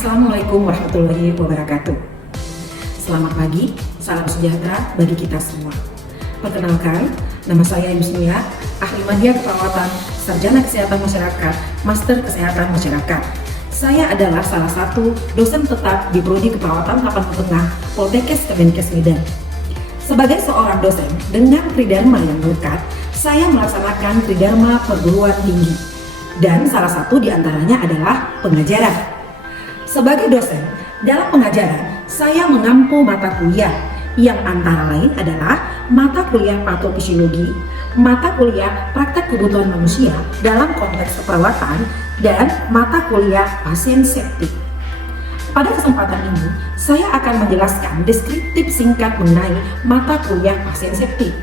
Assalamualaikum warahmatullahi wabarakatuh. Selamat pagi, salam sejahtera bagi kita semua. Perkenalkan, nama saya Yusnia, ahli media keperawatan, sarjana kesehatan masyarakat, master kesehatan masyarakat. Saya adalah salah satu dosen tetap di Prodi Keperawatan Tapanuli Tengah, Poltekkes Kemenkes Medan. Sebagai seorang dosen dengan tridharma yang melekat, saya melaksanakan tridharma perguruan tinggi, dan salah satu diantaranya adalah pengajaran. Sebagai dosen, dalam pengajaran, saya mengampu mata kuliah yang antara lain adalah mata kuliah patofisiologi, mata kuliah praktek kebutuhan manusia dalam konteks keperawatan, dan mata kuliah pasien septik. Pada kesempatan ini, saya akan menjelaskan deskriptif singkat mengenai mata kuliah pasien septik.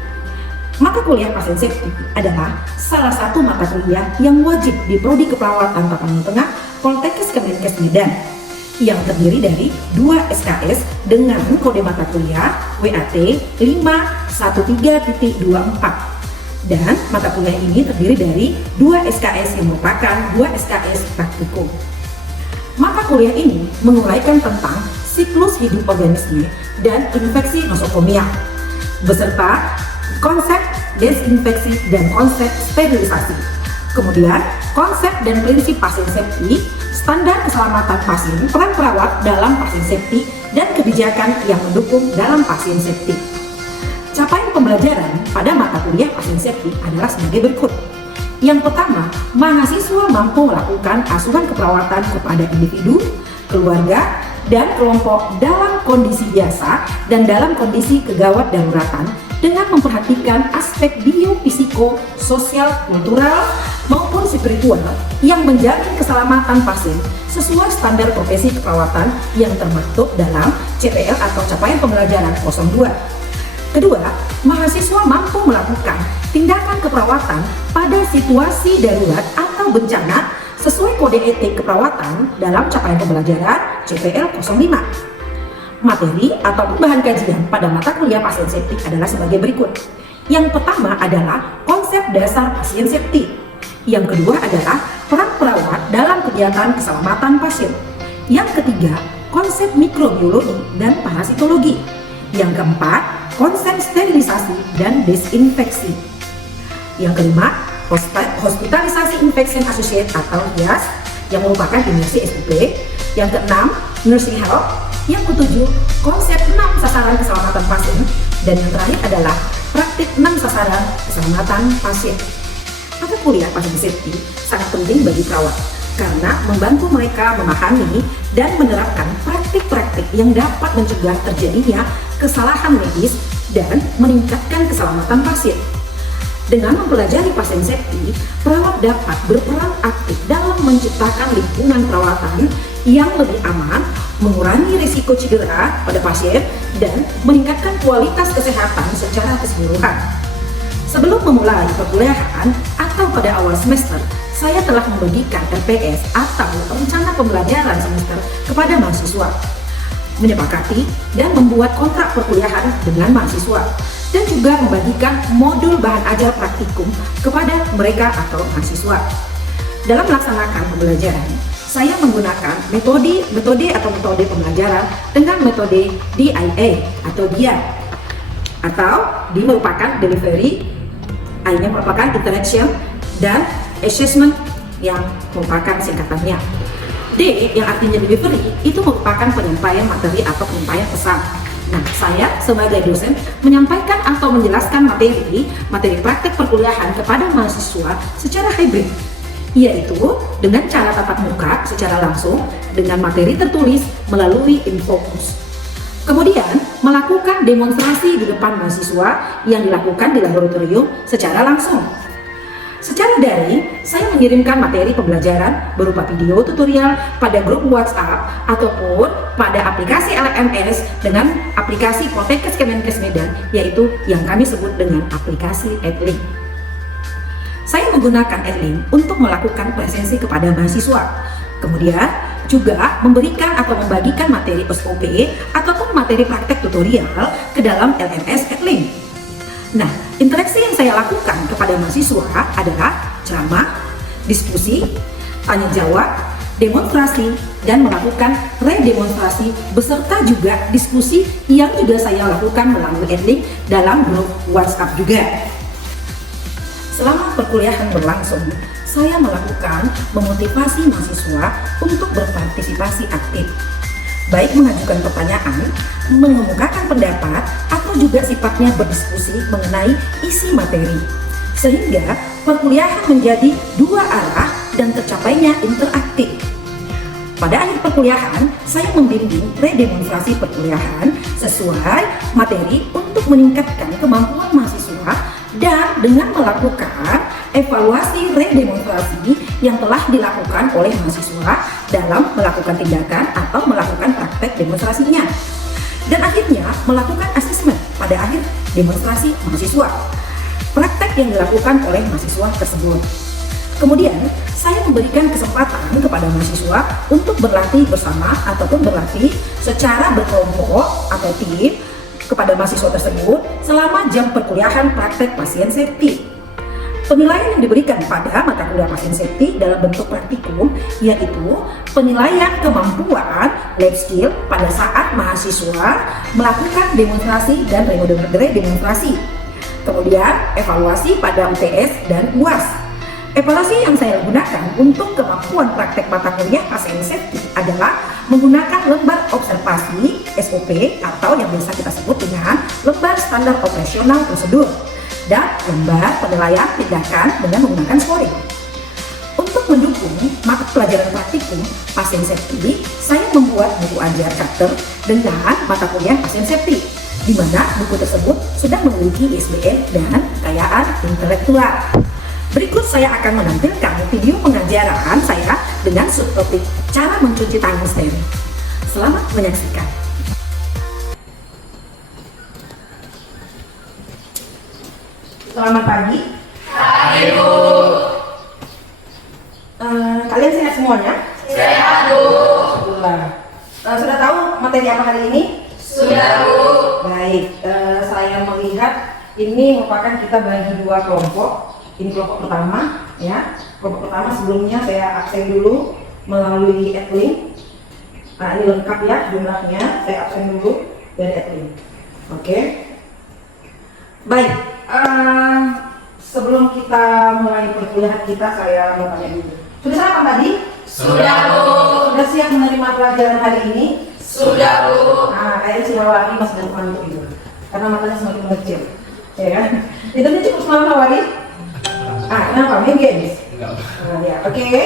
Mata kuliah pasien septik adalah salah satu mata kuliah yang wajib di Prodi Keperawatan Tapanuli Tengah, Poltekkes Kemenkes Medan, yang terdiri dari 2 SKS dengan kode mata kuliah WAT 513.24, dan mata kuliah ini terdiri dari 2 SKS yang merupakan 2 SKS praktikum. Mata kuliah ini menguraikan tentang siklus hidup organisme dan infeksi nosokomia, beserta konsep desinfeksi dan konsep sterilisasi. Kemudian, konsep dan prinsip pasien septik, standar keselamatan pasien, peran perawat dalam pasien septik, dan kebijakan yang mendukung dalam pasien septik. Capaian pembelajaran pada mata kuliah pasien septik adalah sebagai berikut. Yang pertama, mahasiswa mampu melakukan asuhan keperawatan kepada individu, keluarga, dan kelompok dalam kondisi biasa dan dalam kondisi kegawat daruratan dengan memperhatikan aspek biofisiko, sosial, kultural, maupun spiritual yang menjamin keselamatan pasien sesuai standar profesi keperawatan yang termaktub dalam CPL atau Capaian Pembelajaran 02. Kedua, mahasiswa mampu melakukan tindakan keperawatan pada situasi darurat atau bencana sesuai kode etik keperawatan dalam Capaian Pembelajaran CPL 05. Materi atau bahan kajian pada mata kuliah pasien septik adalah sebagai berikut. Yang pertama adalah konsep dasar pasien septik. Yang kedua adalah peran perawat dalam kegiatan keselamatan pasien. Yang ketiga, konsep mikrobiologi dan parasitologi. Yang keempat, konsep sterilisasi dan desinfeksi. Yang kelima, hospitalisasi infection associate atau HIAS yang merupakan dimensi SUP. Yang keenam, nursing health. Yang ketujuh, konsep 6 sasaran keselamatan pasien. Dan yang terakhir adalah praktik 6 sasaran keselamatan pasien. Mata kuliah pasien septik sangat penting bagi perawat karena membantu mereka memahami dan menerapkan praktik-praktik yang dapat mencegah terjadinya kesalahan medis dan meningkatkan keselamatan pasien. Dengan mempelajari pasien septik, perawat dapat berperan aktif dalam menciptakan lingkungan perawatan yang lebih aman, mengurangi risiko cedera pada pasien, dan meningkatkan kualitas kesehatan secara keseluruhan. Sebelum memulai perkuliahan atau pada awal semester, saya telah membagikan RPS atau rencana pembelajaran semester kepada mahasiswa, menyepakati dan membuat kontrak perkuliahan dengan mahasiswa, dan juga membagikan modul bahan ajar praktikum kepada mereka atau mahasiswa. Dalam melaksanakan pembelajaran, saya menggunakan metode pembelajaran dengan metode DIA atau DIA, atau D merupakan delivery, I-nya merupakan interaction, dan assessment yang merupakan singkatannya. D yang artinya delivery itu merupakan penyampaian materi atau penyampaian pesan. Nah, saya sebagai dosen menyampaikan atau menjelaskan materi praktek perkuliahan kepada mahasiswa secara hybrid, yaitu dengan cara tatap muka secara langsung dengan materi tertulis melalui infocus. Kemudian melakukan demonstrasi di depan mahasiswa yang dilakukan di laboratorium secara langsung. Secara daring, saya mengirimkan materi pembelajaran berupa video tutorial pada grup WhatsApp ataupun pada aplikasi LMS dengan aplikasi Poltekkes Kemenkes Medan, yaitu yang kami sebut dengan aplikasi Edlink. Saya menggunakan Edlink untuk melakukan presensi kepada mahasiswa. Kemudian juga memberikan atau membagikan materi SOP ataupun materi praktek tutorial ke dalam LMS Edlink. Nah, interaksi yang saya lakukan kepada mahasiswa adalah ceramah, diskusi, tanya jawab, demonstrasi, dan melakukan redemonstrasi beserta juga diskusi yang juga saya lakukan melalui adlink dalam grup WhatsApp juga. Selama perkuliahan berlangsung, saya melakukan memotivasi mahasiswa untuk berpartisipasi aktif, baik mengajukan pertanyaan, mengemukakan pendapat, atau juga sifatnya berdiskusi mengenai isi materi. Sehingga perkuliahan menjadi dua arah dan tercapainya interaktif. Pada akhir perkuliahan, saya membimbing redemonstrasi perkuliahan sesuai materi untuk meningkatkan kemampuan mahasiswa dan dengan melakukan evaluasi redemonstrasi yang telah dilakukan oleh mahasiswa dalam melakukan tindakan atau melakukan praktek demonstrasinya. Dan akhirnya melakukan asesmen pada akhir demonstrasi mahasiswa. Praktek yang dilakukan oleh mahasiswa tersebut. Kemudian, saya memberikan kesempatan kepada mahasiswa untuk berlatih bersama ataupun berlatih secara berkelompok atau tim kepada mahasiswa tersebut selama jam perkuliahan praktek pasien safety. Penilaian yang diberikan pada mata kuliah pasien safety dalam bentuk praktikum yaitu penilaian kemampuan lab skill pada saat mahasiswa melakukan demonstrasi dan redemonstrasi. Kemudian evaluasi pada UTS dan UAS. Evaluasi yang saya gunakan untuk kemampuan praktek mata kuliah pasien safety adalah menggunakan lembar observasi SOP atau yang biasa kita sebut dengan lembar standar operasional prosedur dan lembar penilaian tindakan dengan menggunakan scoring. Untuk mendukung mata pelajaran praktikum pasien safety, saya membuat buku ajar chapter dengan mata kuliah pasien safety, di mana buku tersebut sudah memiliki ISBN dan kekayaan intelektual. Berikut saya akan menampilkan video pengajaran saya dengan subtopik cara mencuci tangan steril. Selamat menyaksikan. Selamat pagi. Pagi, Bu. Kalian sehat semuanya? Sehat, Bu. Alhamdulillah. Sudah tahu materi apa hari ini? Sudah, Bu. Baik, saya melihat ini merupakan kita bagi dua kelompok. Ini kelompok pertama, ya. Kelompok pertama sebelumnya saya absen dulu melalui adlink. Nah, ini lengkap ya jumlahnya. Saya absen dulu dari adlink. Oke. Baik. Sebelum kita mulai perkuliahan kita, saya mau tanya dulu. Sudah sarapan tadi? Sudah, Bu. Sudah siap menerima pelajaran hari ini? Sudah, Bu. Nah, kayaknya si Wali masih dalam ngantuk itu, karena matanya semakin mengecil, ya kan? Tidurnya cukup semalam Wali? Kenapa? Main games? Ya, oke.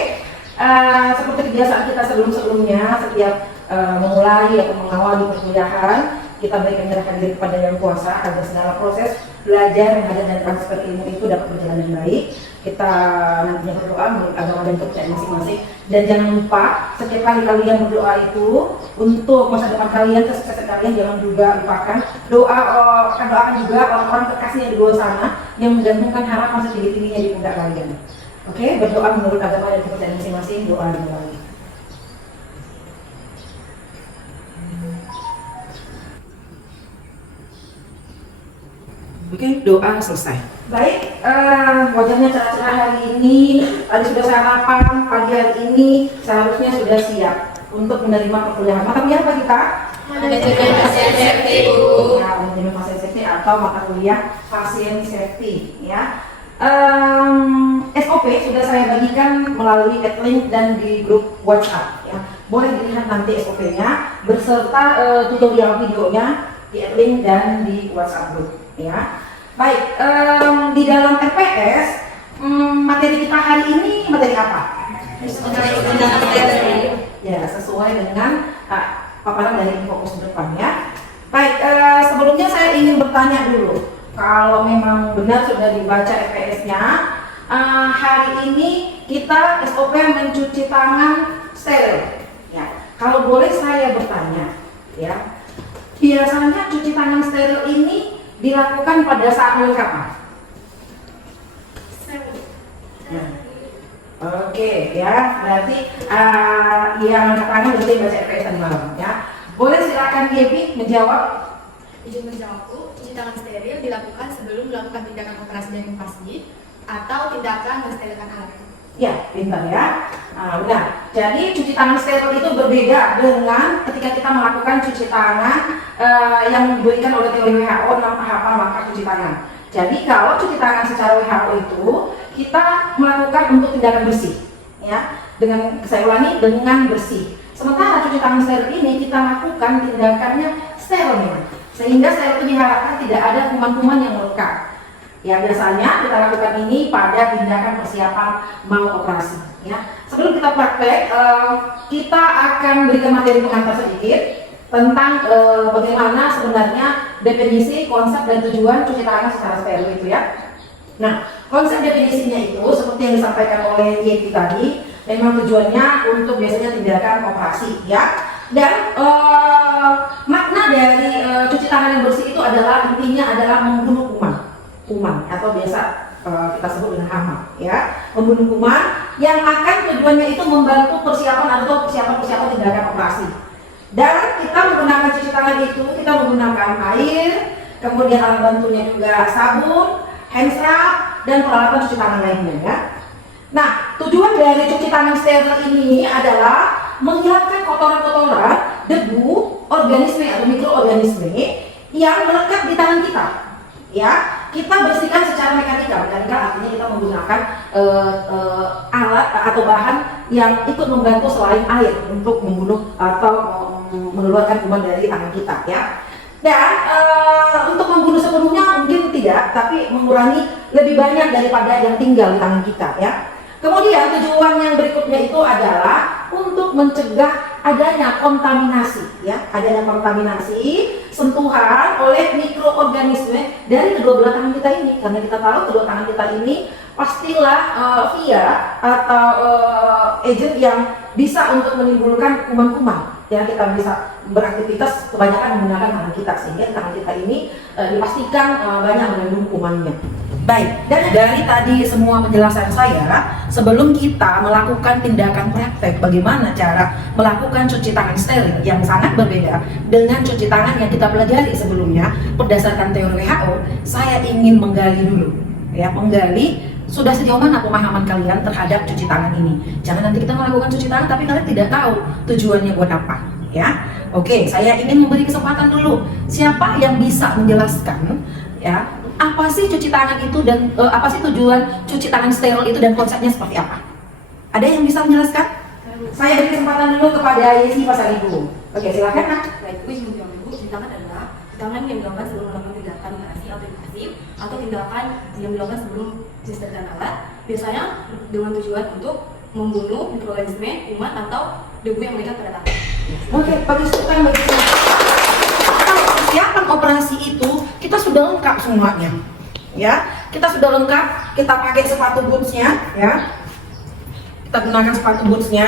Seperti kebiasaan kita sebelumnya, setiap memulai atau mengawali perkuliahan, kita baik menyerahkan diri kepada Yang Kuasa agar segala proses belajar, mengajar dan transfer ilmu itu dapat berjalan dengan baik. Kita nantinya berdoa menurut agama dan kepercayaan masing-masing. Dan jangan lupa, setiap kali kalian berdoa itu untuk masa depan kalian, kesuksesan kalian, jangan juga lupakan doakan juga orang-orang terkasih yang di luar sana yang menggantungkan harapan setinggi-tingginya di pundak kalian. Oke, berdoa menurut agama dan kepercayaan masing-masing, doa dimulai. Oke, doa selesai. Baik, wajahnya cerah-cerah hari ini. Tadi sudah sarapan, pagi hari ini seharusnya sudah siap untuk menerima perkuliahan. Mata kuliah apa kita? Manajemen pasien safety, Bu. Ya, manajemen pasien safety atau mata kuliah pasien safety. Ya. SOP sudah saya bagikan melalui adlink dan di grup WhatsApp. Ya. Boleh dilihat nanti SOP-nya beserta tutorial videonya di adlink dan di WhatsApp group. Ya. Baik, di dalam RPS materi kita hari ini materi apa? Ya, sesuai dengan paparan dari fokus depan ya. Baik, sebelumnya saya ingin bertanya dulu, kalau memang benar sudah dibaca RPS-nya, hari ini kita SOP mencuci tangan steril. Ya, kalau boleh saya bertanya, ya, biasanya cuci tangan steril ini dilakukan pada saat mulai kapan? Oke, ya, berarti yang angkat tangan berarti baca RPS tadi malam, ya. Boleh silakan Yepi menjawab. Izin menjawab, Bu. Cuci tangan steril dilakukan sebelum melakukan tindakan operasi dan invasi atau tindakan mensterilkan alat. Ya, pintar ya. Benar. Jadi cuci tangan steril itu berbeda dengan ketika kita melakukan cuci tangan yang diberikan oleh teori WHO apa langkah cuci tangan. Jadi kalau cuci tangan secara WHO itu kita melakukan untuk tindakan bersih, ya. Saya ulangi, dengan bersih. Sementara cuci tangan steril ini kita lakukan tindakannya steril, sehingga steril itu diharapkan tidak ada kuman-kuman yang melekat. Ya, biasanya kita lakukan ini pada tindakan persiapan mau operasi. Ya, sebelum kita praktek, kita akan berikan materi pengantar sedikit tentang bagaimana sebenarnya definisi, konsep dan tujuan cuci tangan secara steril itu ya. Nah, konsep definisinya itu seperti yang disampaikan oleh Yeti tadi, memang tujuannya untuk biasanya tindakan operasi ya. Dan makna dari cuci tangan yang bersih itu adalah intinya adalah membunuh kuman atau biasa kita sebut dengan hama ya, membunuh kuman yang akan tujuannya itu membantu persiapan tindakan operasi. Dan kita menggunakan cuci tangan itu kita menggunakan air, kemudian alat bantunya juga sabun, hand scrub dan peralatan cuci tangan lainnya ya. Nah, tujuan dari cuci tangan steril ini adalah menghilangkan kotoran-kotoran, debu, organisme atau mikroorganisme yang melekat di tangan kita. Ya, kita bersihkan secara mekanikal. Mekanikal artinya kita menggunakan alat atau bahan yang ikut membantu selain air untuk membunuh atau mengeluarkan kuman dari tangan kita ya. Dan untuk membunuh sepenuhnya mungkin tidak, tapi mengurangi lebih banyak daripada yang tinggal di tangan kita ya. Kemudian tujuan yang berikutnya itu adalah untuk mencegah adanya kontaminasi ya, adanya kontaminasi sentuhan oleh mikroorganisme dari kedua belah tangan kita ini, karena kita tahu kedua tangan kita ini pastilah via atau agent yang bisa untuk menimbulkan kuman-kuman ya. Kita bisa beraktivitas kebanyakan menggunakan tangan kita sehingga tangan kita ini dipastikan banyak mengandung kumannya. Baik, dan dari tadi semua penjelasan saya, sebelum kita melakukan tindakan praktek bagaimana cara melakukan cuci tangan steril yang sangat berbeda dengan cuci tangan yang kita pelajari sebelumnya berdasarkan teori WHO, saya ingin menggali dulu ya, menggali sudah sejauh mana pemahaman kalian terhadap cuci tangan ini. Jangan nanti kita melakukan cuci tangan tapi kalian tidak tahu tujuannya buat apa ya. Oke, saya ingin memberi kesempatan dulu. Siapa yang bisa menjelaskan ya, apa sih cuci tangan itu dan apa sih tujuan cuci tangan steril itu dan konsepnya seperti apa? Ada yang bisa menjelaskan? Saya beri kesempatan dulu kepada Yesi Pasaribu. Oke, silakan Nak. Baik, Bu, cuci tangan adalah cuci tangan yang dilakukan sebelum melakukan tindakan operasi atau invasif atau tindakan yang dilakukan sebelum disediakan alat, biasanya dengan tujuan untuk membunuh mikroorganisme, kuman atau debu yang melekat pada tangan. Oke, bagus sekali. Kalau persiapan operasi itu kita sudah lengkap semuanya, ya. Kita sudah lengkap. Kita pakai sepatu bootsnya, ya. Kita gunakan sepatu bootsnya.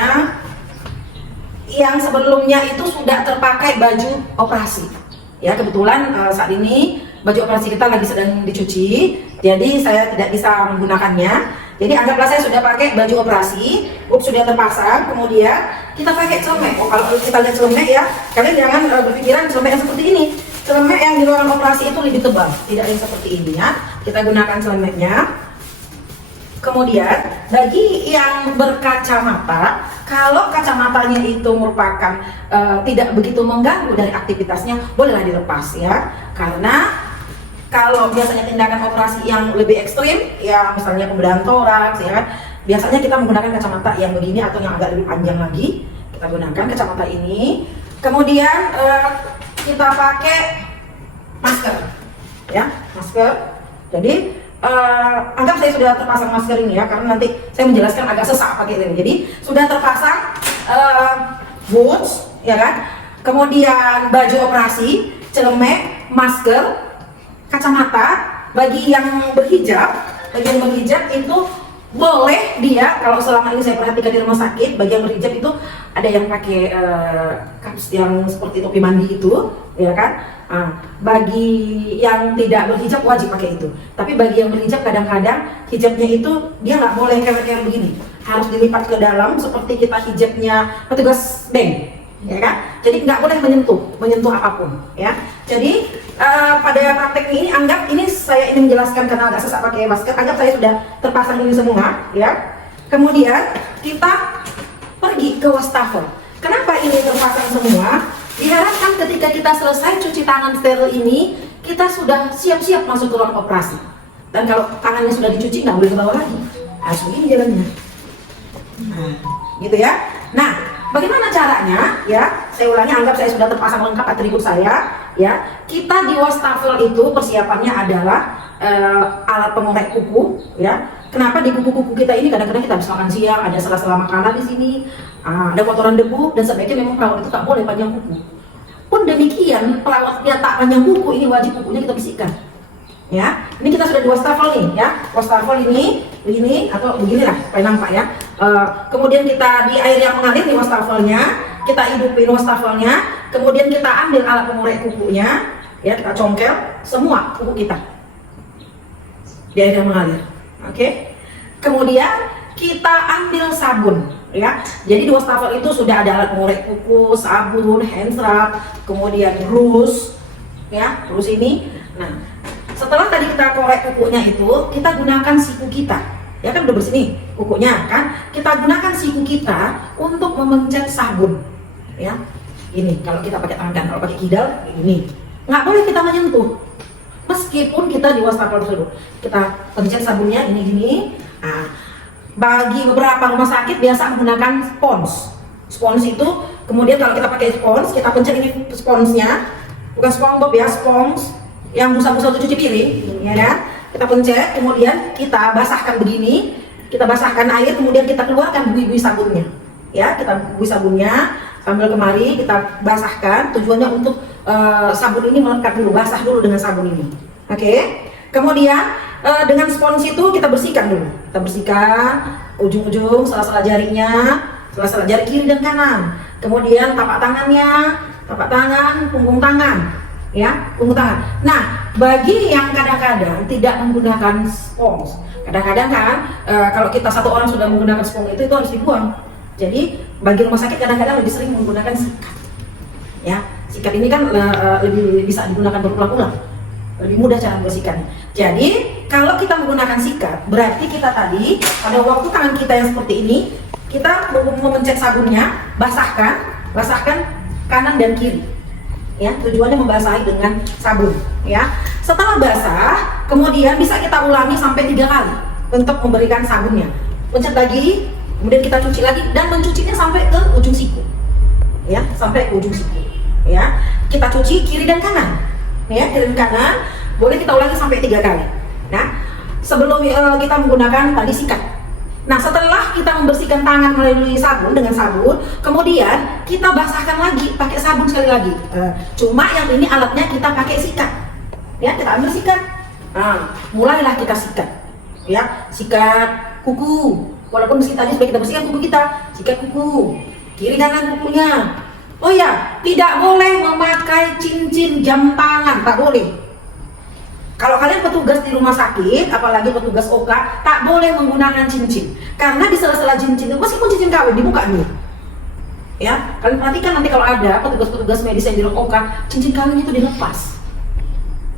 Yang sebelumnya itu sudah terpakai baju operasi. Ya, kebetulan saat ini baju operasi kita lagi sedang dicuci, jadi saya tidak bisa menggunakannya. Jadi anggaplah saya sudah pakai baju operasi, sudah terpasang, kemudian kita pakai celemek. Kalau kita lihat celemek ya, kalian jangan berpikiran celemek yang seperti ini. Celemek yang di ruangan operasi itu lebih tebal, tidak yang seperti ini ya. Kita gunakan celemeknya. Kemudian bagi yang berkacamata, kalau kacamatanya itu merupakan tidak begitu mengganggu dari aktivitasnya, bolehlah dilepas ya. Karena kalau biasanya tindakan operasi yang lebih ekstrim, ya misalnya pembedahan toraks, ya kan, biasanya kita menggunakan kacamata yang begini atau yang agak lebih panjang lagi. Kita gunakan kacamata ini. Kemudian kita pakai masker, ya, masker. Jadi anggap saya sudah terpasang masker ini ya, karena nanti saya menjelaskan agak sesak pakai ini. Jadi sudah terpasang boots, ya kan. Kemudian baju operasi, celemek, masker, kacamata. Bagi yang berhijab itu boleh dia, kalau selama ini saya perhatikan di rumah sakit, bagi yang berhijab itu ada yang pakai kaps yang seperti topi mandi itu, ya kan. Bagi yang tidak berhijab wajib pakai itu. Tapi bagi yang berhijab kadang-kadang hijabnya itu dia nggak boleh kayak begini, harus dilipat ke dalam seperti kita hijabnya petugas bank, ya kan. Jadi nggak boleh menyentuh apapun, ya. Jadi pada praktek ini anggap ini saya ingin menjelaskan karena agak sesak pakai masker. Anggap saya sudah terpasang ini semua, ya. Kemudian kita pergi ke wastafel. Kenapa ini terpasang semua? Diharapkan ketika kita selesai cuci tangan steril ini, kita sudah siap-siap masuk ke ruang operasi. Dan kalau tangannya sudah dicuci, nggak boleh ke bawah lagi. Harus begini jalannya. Nah, gitu ya. Nah, bagaimana caranya? Ya, saya ulangi, anggap saya sudah terpasang lengkap atribut saya. Ya, kita di wastafel itu persiapannya adalah alat pengorek kuku. Ya, kenapa di kuku-kuku kita ini kadang-kadang kita habis makan siang, ada sela-sela makanan di sini, ada kotoran debu, dan sebaiknya memang perawat itu tak boleh panjang kuku. Pun demikian, perawatnya tak panjang kuku, ini wajib kukunya kita bersihkan. Ya, ini kita sudah di wastafel nih, ya. Wastafel ini begini atau beginilah, supaya nampak ya. Kemudian kita di air yang mengalir di wastafelnya, kita hidupin wastafelnya, kemudian kita ambil alat pengorek kukunya, ya, kita congkel semua kuku kita di air yang mengalir. Oke. Kemudian kita ambil sabun, ya. Jadi di wastafel itu sudah ada alat pengorek kuku, sabun, hand scrub, kemudian rus, ya, rus ini. Nah, setelah tadi kita korek kukunya itu, kita gunakan siku kita. Ya kan udah bersih nih kukunya kan? Kita gunakan siku kita untuk memencet sabun. Ya. Ini kalau kita pakai tangan, kalau pakai kidal ini. Nggak boleh kita menyentuh. Meskipun kita di wastafel dulu. Kita pencet sabunnya ini gini. Nah, bagi beberapa rumah sakit biasa menggunakan spons. Spons itu kemudian kalau kita pakai spons, kita pencet ini sponsnya. Bukan SpongeBob ya, spons yang busa-busa untuk cuci piring, ya kan? Kita pencet, kemudian kita basahkan begini, kita basahkan air, kemudian kita keluarkan buih-buih sabunnya, ya, kita buih sabunnya sambil kemari kita basahkan, tujuannya untuk sabun ini melekat dulu, basah dulu dengan sabun ini, oke? Kemudian dengan spons itu kita bersihkan dulu, kita bersihkan ujung-ujung, sela-sela jarinya, sela-sela jari kiri dan kanan, kemudian tapak tangannya, tapak tangan, punggung tangan. Ya, punggung tangan. Nah, bagi yang kadang-kadang tidak menggunakan spons, kadang-kadang kan kalau kita satu orang sudah menggunakan spons itu harus dibuang. Jadi bagi rumah sakit kadang-kadang lebih sering menggunakan sikat. Ya, sikat ini kan lebih bisa digunakan berulang-ulang, lebih mudah cara membersihkannya. Jadi kalau kita menggunakan sikat, berarti kita tadi pada waktu tangan kita yang seperti ini, kita memencet sabunnya, basahkan kanan dan kiri. Ya, tujuannya membasahi dengan sabun, ya. Setelah basah, kemudian bisa kita ulangi sampai 3 kali untuk memberikan sabunnya. Pencet lagi, kemudian kita cuci lagi dan mencucinya sampai ke ujung siku. Ya, sampai ke ujung siku. Ya. Kita cuci kiri dan kanan. Ya, kiri dan kanan boleh kita ulangi sampai 3 kali. Nah, sebelum kita menggunakan tadi sikat. Nah, setelah kita membersihkan tangan melalui sabun dengan sabun, kemudian kita basahkan lagi pakai sabun sekali lagi. Cuma yang ini alatnya kita pakai sikat. Ya, kita ambil sikat. Nah, mulailah kita sikat. Ya, sikat kuku. Walaupun meski tadi sudah kita bersihkan kuku kita, sikat kuku, kiri kanan kukunya. Oh ya, tidak boleh memakai cincin jam tangan, tak boleh. Kalau kalian petugas di rumah sakit, apalagi petugas OK, tak boleh menggunakan cincin. Karena di sela-sela cincin itu, meskipun cincin kawin dibuka nih. Ya, kalian perhatikan nanti kalau ada petugas-petugas medis yang di ruang OK, cincin kawin itu dilepas.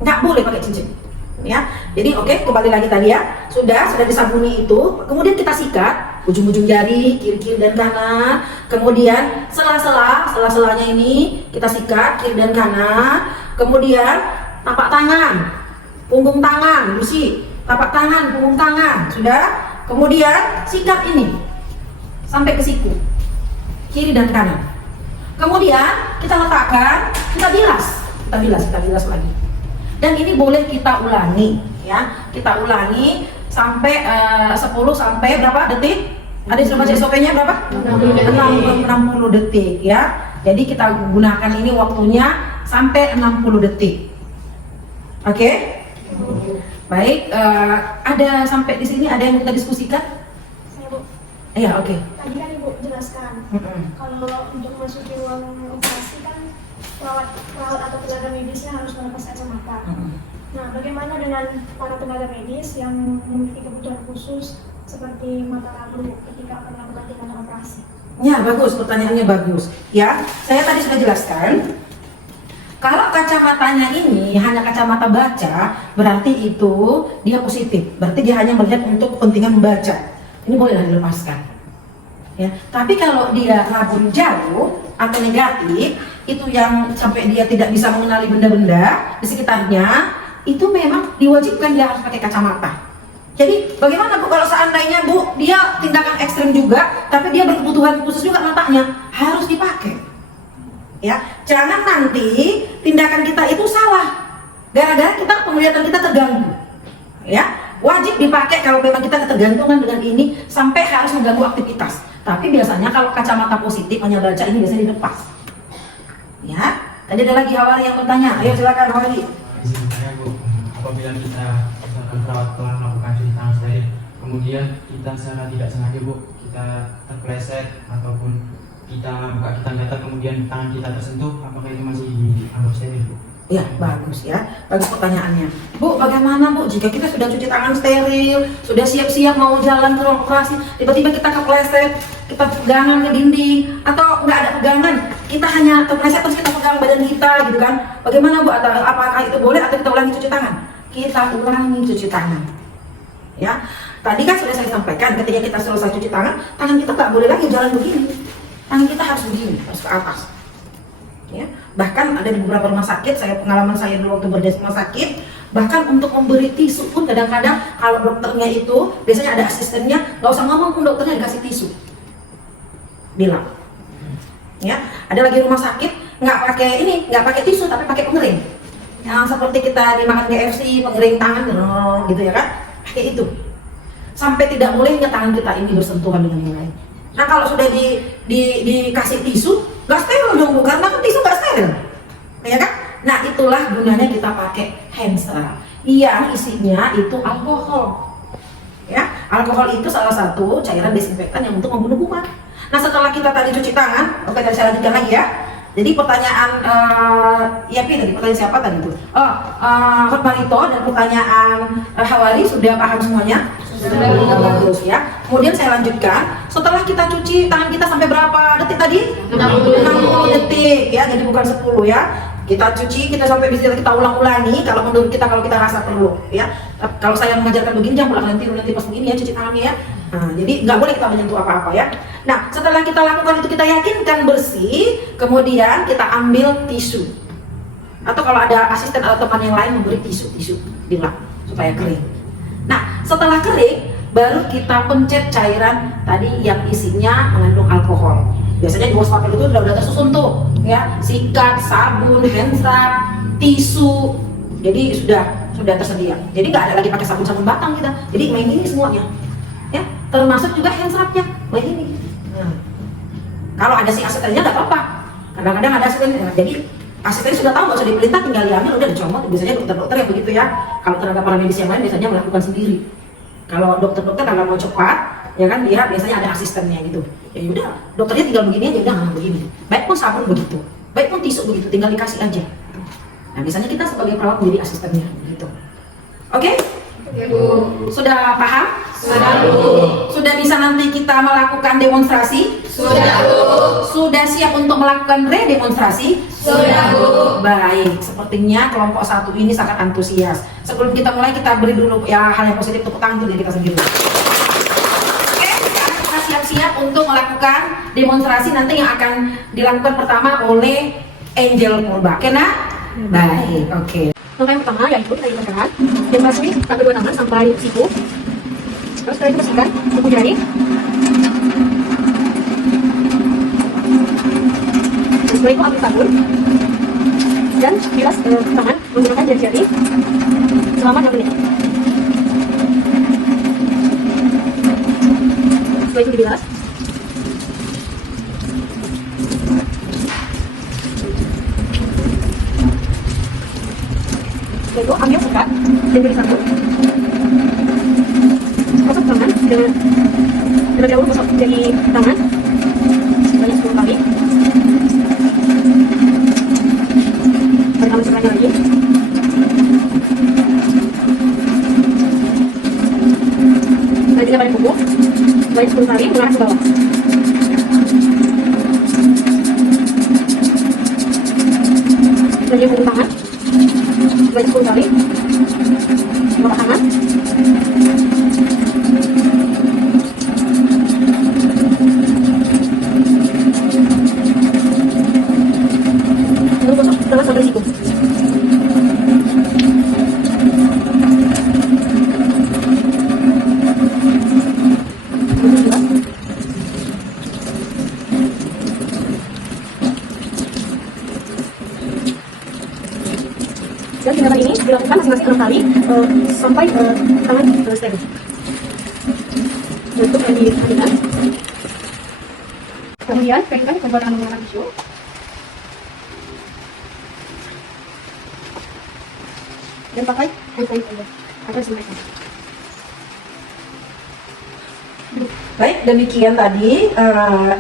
Nggak boleh pakai cincin. Ya, jadi oke, kembali lagi tadi ya. Sudah disabuni itu, kemudian kita sikat ujung-ujung jari, kiri-kiri dan kanan. Kemudian sela-selanya ini kita sikat kiri dan kanan. Kemudian tapak tangan, punggung tangan, bersih, tapak tangan, punggung tangan, sudah. Kemudian sikat ini sampai ke siku, kiri dan kanan. Kemudian kita letakkan, kita bilas lagi. Dan ini boleh kita ulangi, ya. Kita ulangi sampai 10 sampai berapa detik? Ada yang sudah baca SOP-nya berapa? 60 detik, ya. Jadi kita gunakan ini waktunya sampai 60 detik. Oke? Baik, ada sampai di sini ada yang kita diskusikan? Saya, Bu. Iya, oke. Tadi kan Ibu jelaskan, kalau untuk memasuki ruang operasi kan perawat atau tenaga medisnya harus melepas kacamata. Nah, bagaimana dengan para tenaga medis yang memiliki kebutuhan khusus seperti mata labu ketika akan melakukan tindakan operasi? Ya, bagus, pertanyaannya bagus. Ya, saya tadi sudah jelaskan. Kalau kacamatanya ini hanya kacamata baca, berarti itu dia positif. Berarti dia hanya melihat untuk kepentingan membaca. ini bolehlah dilepaskan. Ya, tapi kalau dia rabun jauh atau negatif, itu yang sampai dia tidak bisa mengenali benda-benda di sekitarnya, itu memang diwajibkan dia harus pakai kacamata. Jadi bagaimana Bu kalau seandainya Bu dia tindakan ekstrem juga, tapi dia berkebutuhan khusus juga matanya, harus dipakai. Ya, jangan nanti tindakan kita itu salah gara-gara kita penglihatan kita terganggu. Ya, wajib dipakai kalau memang kita ketergantungan dengan ini sampai harus mengganggu aktivitas. Tapi biasanya kalau kacamata positif hanya baca ini biasanya dilepas. Ya, tadi ada lagi Hawari yang bertanya. Ayo silakan Hawari. Sebenarnya Bu, apabila kita misalkan perawat telah melakukan cuci tangan steril, kemudian kita secara tidak sengaja Bu, kita terpleset ataupun kita buka kita gatal kemudian tangan kita tersentuh, apakah itu masih dianggap steril Bu? Ya, bagus ya. Bagus pertanyaannya. Bu, bagaimana Bu jika kita sudah cuci tangan steril, sudah siap-siap mau jalan ke ruang operasi, tiba-tiba kita kepleset, kita pegangan ke dinding, atau nggak ada pegangan, kita hanya terpleset terus kita pegang badan kita gitu kan? Bagaimana Bu? Atau apakah itu boleh atau kita ulangi cuci tangan? Kita ulangi cuci tangan. Ya, tadi kan sudah saya sampaikan ketika kita selesai cuci tangan kita nggak boleh lagi jalan begini. Tangan kita harus begini, harus ke atas. Ya, bahkan ada di beberapa rumah sakit, pengalaman saya dulu waktu berada di rumah sakit, bahkan untuk memberi tisu pun kadang-kadang kalau dokternya itu biasanya ada asistennya, nggak usah ngomong pun dokternya dikasih tisu, bilang. Ya, ada lagi rumah sakit nggak pakai tisu tapi pakai pengering, yang seperti kita dimakan KFC, pengering tangan gitu ya kan, pakai itu, sampai tidak bolehnya tangan kita ini bersentuhan dengan yang lain. Nah kalau sudah dikasih tisu, nggak steril dong, karena kan tisu nggak steril, ya kan? Nah itulah gunanya kita pakai hand scrub yang isinya itu alkohol. Ya, alkohol itu salah satu cairan desinfektan yang untuk membunuh kuman. Nah setelah kita tadi cuci tangan, oke tadi saya lanjutkan lagi ya. Jadi pertanyaan pertanyaan siapa tadi itu? Hot Marito dan pertanyaan Hawari sudah paham semuanya? Sudah bagus ya. Kemudian saya lanjutkan. Setelah kita cuci tangan kita sampai berapa detik tadi? 60 detik ya. Jadi bukan 10 ya. Kita cuci, kita sampai bisa kita ulang-ulangi kalau menurut kita, kalau kita rasa perlu ya. Kalau saya mengajarkan begini jangan nanti pas begini ya cuci tangannya ya. Nah, jadi nggak boleh kita menyentuh apa-apa ya. Nah setelah kita lakukan itu, kita yakinkan bersih, kemudian kita ambil tisu, atau kalau ada asisten atau teman yang lain memberi tisu dilap supaya kering. Nah setelah kering baru kita pencet cairan tadi yang isinya mengandung alkohol. Biasanya di wastafel itu udah tersusun tuh ya, sikat, sabun, hand scrub, tisu, jadi sudah tersedia. Jadi nggak ada lagi pakai sabun batang kita, jadi main ini semuanya ya, termasuk juga hand scrubnya main ini. Nah, kalau ada si asistennya nggak apa-apa, kadang-kadang ada asisten, jadi asistennya sudah tahu nggak usah diperintah, tinggal diambil udah dicomot. Biasanya dokter-dokter yang begitu ya. Kalau tenaga paramedis yang lain biasanya melakukan sendiri. Kalau dokter-dokter kalau mau cepat ya kan, dia biasanya ada asistennya gitu. Ya udah, dokternya tinggal begini aja, udah nggak begini. Baik pun sabun begitu, baik pun tisu begitu, tinggal dikasih aja. Nah biasanya kita sebagai perawat menjadi asistennya gitu. Oke? Ya Bu. Sudah paham? Sudah Bu. Sudah bisa nanti kita melakukan demonstrasi? Sudah Bu. Sudah siap untuk melakukan redemonstrasi? Sudah Bu. Baik, sepertinya kelompok satu ini sangat antusias. Sebelum kita mulai, kita beri dulu ya hal yang positif, tepuk tangan untuk diri kita sendiri. Oke, sekarang kita siap-siap untuk melakukan demonstrasi nanti yang akan dilakukan pertama oleh Angel Purba. Oke nak? Baik, oke. Langkah yang pertama yaitu kita gunakan demonstrasi tak kedua tangan sampai siku. Terus setelah itu bersihkan kuku jari. Setelah itu ambil sabun dan bilas tangan menggunakan jari-jari selama 6 menit. Setelah itu dibilas. Setelah itu ambil sikat dan beri sabun. Gosok tangan dengan terlebih dahulu, gosok jari tangan sebanyak 10 kali. Tarik tangan sebelahnya lagi. Selanjutnya balik kuku sebanyak 10 kali mengarah ke bawah. Selanjutnya kuku tangan sebanyak 10 kali, telapak tangan, Jangan sampai risiko. Dan tindakan ini dilakukan masing-masing 6 kali sampai tangan stabil. Untuk yang dilakukan. Kemudian pegang kekuatan menggunakan tisu. Dan pakai hand sanitizer agar sempurna. Baik, demikian tadi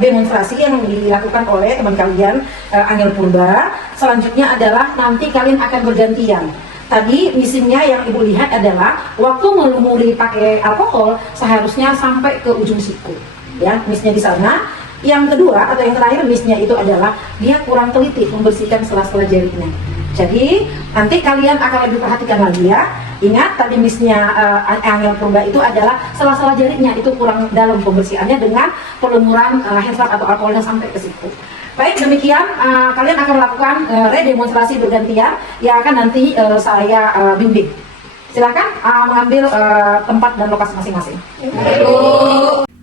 demonstrasi yang dilakukan oleh teman kalian Angel Purba. Selanjutnya adalah nanti kalian akan bergantian. Tadi misinya yang Ibu lihat adalah waktu melumuri pakai alkohol seharusnya sampai ke ujung siku. Ya, misinya di sana. Yang kedua atau yang terakhir misinya itu adalah dia kurang teliti membersihkan sela-sela jarinya. Jadi nanti kalian akan lebih perhatikan lagi ya. Ingat tadi misinya Angel Purba itu adalah sela-sela jarinya itu kurang dalam pembersihannya dengan pelumuran hand swab atau alkohol yang sampai ke siku. Baik, demikian kalian akan melakukan redemonstrasi bergantian yang akan nanti saya bimbing. Silakan mengambil tempat dan lokasi masing-masing.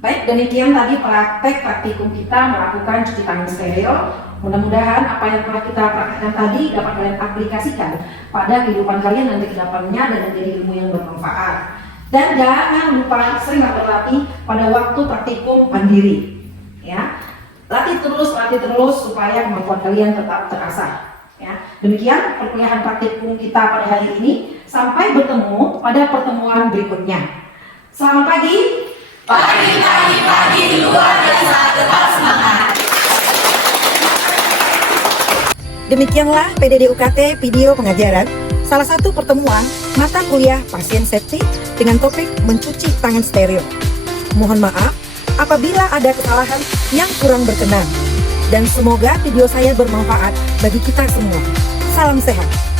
Baik, demikian tadi praktikum kita melakukan cuci tangan steril. Mudah-mudahan apa yang telah kita praktekkan tadi dapat kalian aplikasikan pada kehidupan kalian nanti ke depannya dan menjadi ilmu yang bermanfaat. Dan jangan lupa sering berlatih pada waktu praktikum mandiri. Ya, latih terus supaya kemampuan kalian tetap terasah. Ya, demikian perkuliahan praktikum kita pada hari ini. Sampai bertemu pada pertemuan berikutnya. Selamat pagi. Pagi luar biasa, tetap semangat. Demikianlah PDD UKT video pengajaran salah satu pertemuan mata kuliah pasien safety dengan topik mencuci tangan steril. Mohon maaf apabila ada kesalahan yang kurang berkenan dan semoga video saya bermanfaat bagi kita semua. Salam sehat.